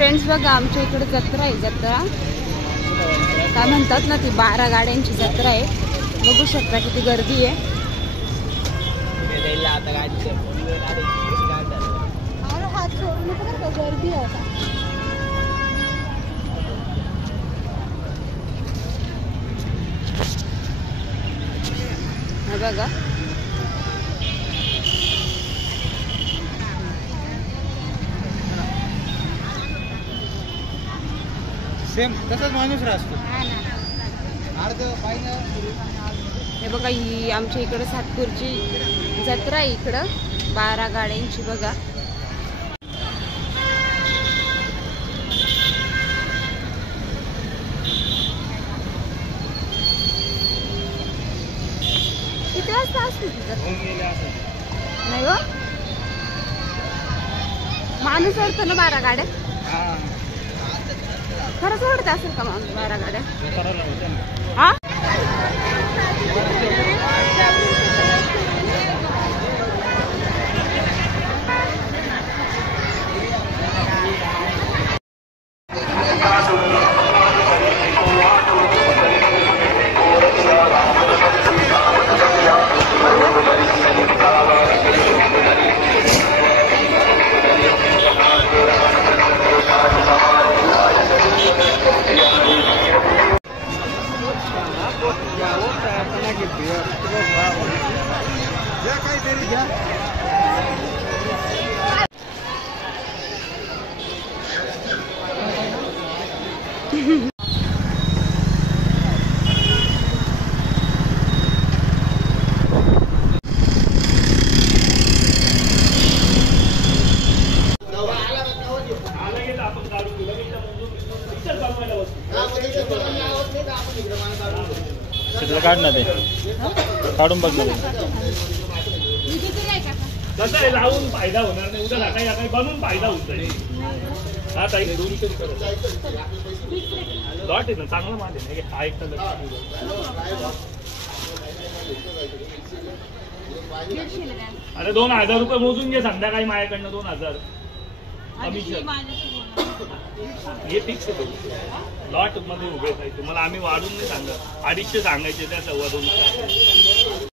Friends बघा आमच्या इकडे जत्रा आहे, जत्रा काय म्हणतात ना ती 12 गाड्यांची जत्रा आहे। बघू शकता किती गर्दी आहे। गर्दी आहे बघा सेम तसंच माणूस राहतो। हे बघा ही आमच्या इकडे सातपूरची जत्रा आहे, इकडं 12 गाड्यांची बघा। किती वाजता असते नाही हो माणूस ओढतो ना 12 गाड्या? खरंच ओढत असेल का माणूस 12 गाड्या? हा काढ ना ते काढून बघ ना कसं आहे लावून फायदा होणार नाही, उद्या काही बनवून फायदा होत जाईल। हा ताई लॉट आहे ना, चांगला माल आहे हा एक अरे 2000 रुपये मोजून घे संध्याकाळी माझ्याकडनं 2000 कमिशन हे फिक्स लॉट मध्ये उभे आहे। तुम्हाला आम्ही वाढून नाही सांगत, 250 सांगायचे त्या 2.25